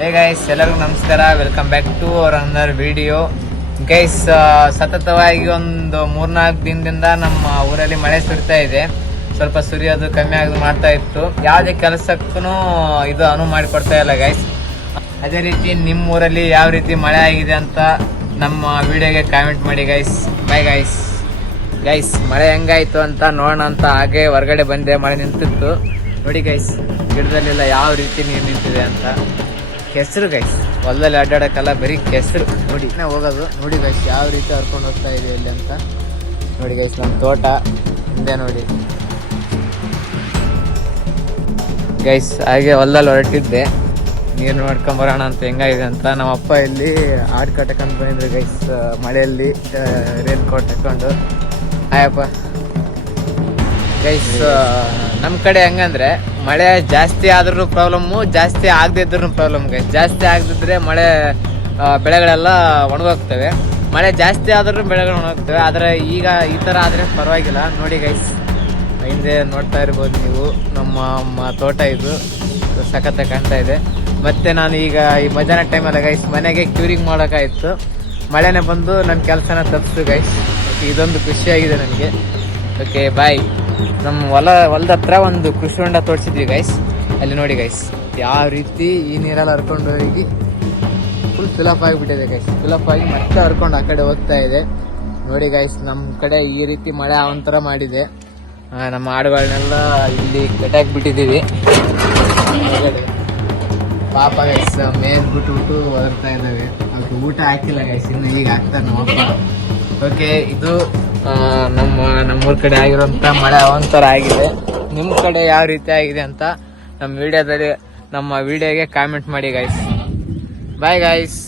ಹೇ guys ಎಲ್ಲರಿಗೂ ನಮಸ್ಕಾರ. Welcome back to our another video guys ಸತತವಾಗಿ ಒಂದು ಮೂರ್ನಾಲ್ಕು ದಿನದಿಂದ ನಮ್ಮ ಊರಲ್ಲಿ ಮಳೆ ಸುರಿತಾ ಇದೆ. ಸ್ವಲ್ಪ ಸುರಿಯೋದು ಕಮ್ಮಿ ಆಗೋದು ಮಾಡ್ತಾ ಇತ್ತು. ಯಾವುದೇ ಕೆಲಸಕ್ಕೂ ಇದು ಅನುವು ಮಾಡಿಕೊಡ್ತಾ ಇಲ್ಲ ಗೈಸ್ ಅದೇ ರೀತಿ ನಿಮ್ಮ ಊರಲ್ಲಿ ಯಾವ ರೀತಿ ಮಳೆ ಆಗಿದೆ ಅಂತ ನಮ್ಮ ವಿಡಿಯೋಗೆ ಕಾಮೆಂಟ್ ಮಾಡಿ ಗೈಸ್ ಬೈ ಗೈಸ್ ಗೈಸ್ ಮಳೆ ಹೆಂಗಾಯ್ತು ಅಂತ ನೋಡೋಣ ಅಂತ ಹಾಗೆ ಹೊರಗಡೆ ಬಂದೆ. ಮಳೆ ನಿಂತಿತ್ತು. ನೋಡಿ ಗೈಸ್ ಗಿಡದಲ್ಲೆಲ್ಲ ಯಾವ ರೀತಿ ನೀರು ನಿಂತಿದೆ ಅಂತ. ಕೆಸರು ಗೈಸ್ ಹೊಲದಲ್ಲಿ ಅಡ್ಡಾಡಕ್ಕೆಲ್ಲ ಬರೀ ಕೆಸರು. ನೋಡಿ ನಾವು ಹೋಗೋದು. ನೋಡಿ ಗೈಸ್ ಯಾವ ರೀತಿ ಹರ್ಕೊಂಡು ಹೋಗ್ತಾ ಇದೆ ಇಲ್ಲಿ ಅಂತ. ನೋಡಿ ಗೈಸ್ ನಮ್ಮ ತೋಟ ಹಿಂದೆ ನೋಡಿ. ಗೈಸ್ ಹಾಗೆ ಹೊಲದಲ್ಲಿ ಹೊರಟಿದ್ದೆ. ನೀರು ನೋಡ್ಕೊಂಡ್ ಬರೋಣ ಅಂತ ಹೆಂಗಾಗಿದೆ ಅಂತ. ನಮ್ಮ ಅಪ್ಪ ಇಲ್ಲಿ ಆಡ್ ಕಟ್ಟಕೊಂಡು ಬಂದಿದ್ರು ಗೈಸ್ ಮಳೆಯಲ್ಲಿ ರೇನ್ ಕೋಟ್ ಹಾಕೊಂಡು. ಆಯಪ್ಪ ಗೈಸ್ ನಮ್ಮ ಕಡೆ ಹೆಂಗಂದ್ರೆ ಮಳೆ ಜಾಸ್ತಿ ಆದ್ರೂ ಪ್ರಾಬ್ಲಮ್ಮು ಜಾಸ್ತಿ ಆಗದೇ ಇದ್ರೂ ಪ್ರಾಬ್ಲಮ್ ಗೈಸ್ ಜಾಸ್ತಿ ಆಗದಿದ್ರೆ ಮಳೆ ಬೆಳೆಗಳೆಲ್ಲ ಒಣಗೋಗ್ತವೆ. ಮಳೆ ಜಾಸ್ತಿ ಆದ್ರೂ ಬೆಳೆಗಳು ಒಣಗೋಗ್ತವೆ. ಆದರೆ ಈಗ ಈ ಥರ ಆದರೆ ಪರವಾಗಿಲ್ಲ. ನೋಡಿ ಗೈಸ್ ಹಿಂದೆ ನೋಡ್ತಾ ಇರ್ಬೋದು ನೀವು. ನಮ್ಮ ತೋಟ ಇದು. ಸಖತ್ತ ಕಾಣ್ತಾ ಇದೆ. ಮತ್ತೆ ನಾನು ಈಗ ಈ ಮಧ್ಯಾಹ್ನ ಟೈಮಲ್ಲ ಗೈಸ್ ಮನೆಗೆ ಕ್ಯೂರಿಂಗ್ ಮಾಡೋಕ್ಕಾಯಿತು. ಮಳೆನೇ ಬಂದು ನನ್ನ ಕೆಲಸನ ತಪ್ಪಿಸ್ತು ಗೈಸ್ ಇದೊಂದು ಖುಷಿಯಾಗಿದೆ ನನಗೆ. ಓಕೆ ಬಾಯ್ ನಮ್ಮ ಹೊಲ, ಹೊಲದ ಹತ್ರ ಒಂದು ಕೃಷಿ ಹೊಂಡ ತೋರಿಸಿದ್ವಿ ಗೈಸ್ ಅಲ್ಲಿ ನೋಡಿ ಗೈಸ್ ಯಾವ ರೀತಿ ಈ ನೀರಲ್ಲಿ ಹರ್ಕೊಂಡು ಹೋಗಿ ಫುಲ್ ಫಿಲಪ್ ಆಗಿಬಿಟ್ಟಿದೆ ಗೈಸ್ ಫಿಲಪ್ ಆಗಿ ಮತ್ತೆ ಹರ್ಕೊಂಡು ಆ ಕಡೆ ಹೋಗ್ತಾ ಇದೆ. ನೋಡಿ ಗೈಸ್ ನಮ್ಮ ಕಡೆ ಈ ರೀತಿ ಮಳೆ ಅವಂತರ ಮಾಡಿದೆ. ನಮ್ಮ ಆಡುಗಳನ್ನೆಲ್ಲ ಇಲ್ಲಿ ಕಟ್ಟಾಕಿ ಬಿಟ್ಟಿದ್ದೀವಿ. ಹೊರಗಡೆ. ಪಾಪ ಗೈಸ್ ಮೇಲ್ ಬಿಟ್ಟು ಒದರ್ತಾ ಇದ್ದಾವೆ. ಅವ್ರಿಗೆ ಊಟ ಹಾಕಿಲ್ಲ ಗೈಸ್ ಇನ್ನು ಈಗ ಹಾಕ್ತಾರೆ ನಮ್ಮಪ್ಪ ಓಕೆ ಇದು ನಮ್ಮ, ನಮ್ಮೂರ ಕಡೆ ಆಗಿರುವಂತ ಮಳೆ ಅವಂತರ ಆಗಿದೆ. ನಿಮ್ಮ ಕಡೆ ಯಾವ ರೀತಿ ಆಗಿದೆ ಅಂತ ನಮ್ಮ ವಿಡಿಯೋದಲ್ಲಿ, ನಮ್ಮ ವಿಡಿಯೋಗೆ ಕಾಮೆಂಟ್ ಮಾಡಿ ಗಾಯ್ಸ್ ಬಾಯ್ ಗೈಸ್